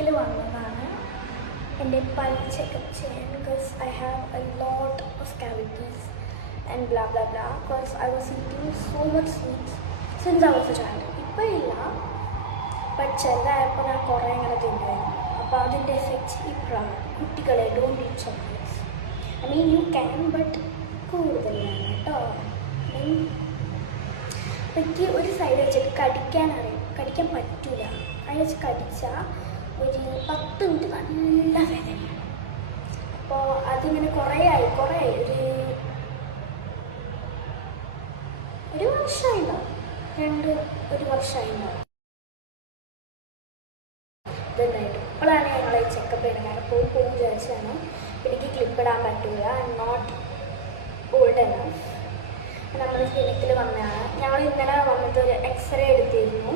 ക്ലിനിക്കിൽ വന്നതാണ് എൻ്റെ പല്ല് ചെക്കപ്പ് ചെയ്യാൻ. Because I have a lot of cavities and blah blah blah because I was eating so much sweets since I was a child. ഇപ്പോൾ ഇല്ല, but ചെറുതായപ്പോൾ ഞാൻ കുറേ ഇങ്ങനെ തിന്നുമായിരുന്നു. അപ്പോൾ അതിൻ്റെ എഫക്റ്റ് ഇപ്പോഴാണ്. കുട്ടികളെ don't eat chocolates. I mean you can, but കൂടുതലാണ് കേട്ടോ. എനിക്ക് ഒരു സൈഡ് വെച്ചിട്ട് കടിക്കാൻ പറ്റില്ല. അത് വെച്ച് കടിച്ചാൽ ഒരു 10 മിനിറ്റ് നല്ല വേദനയാണ്. അപ്പോൾ അതിങ്ങനെ കുറേ ആയി ഒരു വർഷമായിണ്ടാവും, ഒരു വർഷമായിണ്ടാവും ഇതുണ്ടായിട്ട്. ഇപ്പോഴാണ് ഞങ്ങൾ ഈ ചെക്കപ്പ് ചെയ്യുന്നത്. പോകും വിചാരിച്ചാണ്. എനിക്ക് ക്ലിപ്പ് ഇടാൻ പറ്റില്ല, I'm not old enough. നമ്മൾ ക്ലിനിക്കിൽ വന്നതാണ്. ഞങ്ങൾ ഇന്നലെ വന്നിട്ട് ഒരു എക്സ്റേ എടുത്തിരുന്നു.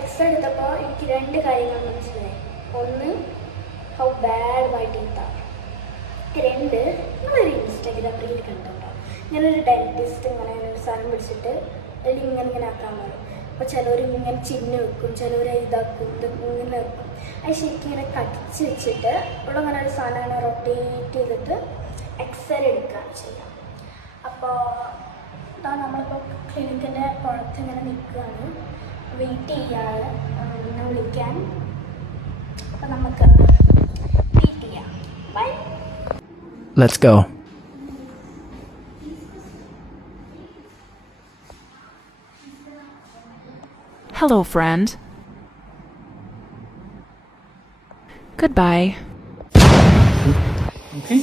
എക്സ്റേ എടുത്തപ്പോൾ എനിക്ക് 2 കാര്യങ്ങൾ മനസ്സിലായി. ഒന്ന്, how bad my teeth R. 2, നമ്മളൊരു ഇൻസ്റ്റാഗ്രാം റീൽ കണ്ടിട്ടുണ്ടോ, ഇങ്ങനൊരു ഡെൻറ്റിസ്റ്റ് ഇങ്ങനെ ഒരു സാധനം പിടിച്ചിട്ട് അതിൽ ഇങ്ങനെ ആക്കാൻ പറയും. അപ്പോൾ ചിലവർ ഇങ്ങനെ ചിഹ്നം വെക്കും, ചിലവർ ഇതാക്കും, ഇങ്ങനെ വെക്കും. അത് ശരിക്കും ഇങ്ങനെ കടിച്ച് വെച്ചിട്ട് ഇവിടെ അങ്ങനെ ഒരു സാധനം ഇങ്ങനെ റൊട്ടേറ്റ് ചെയ്തിട്ട് എക്സ്റേ എടുക്കുകയാണ് ചെയ്യാം. അപ്പോൾ നമ്മളിപ്പോൾ ക്ലിനിക്കിൻ്റെ പുറത്ത് ഇങ്ങനെ നിൽക്കുകയാണ്, വെയിറ്റ് ചെയ്യാണ് എന്നെ വിളിക്കാൻ. അപ്പം നമുക്ക് വെയിറ്റ് ചെയ്യാം. By. Let's go. Hello, friend. Goodbye. Okay.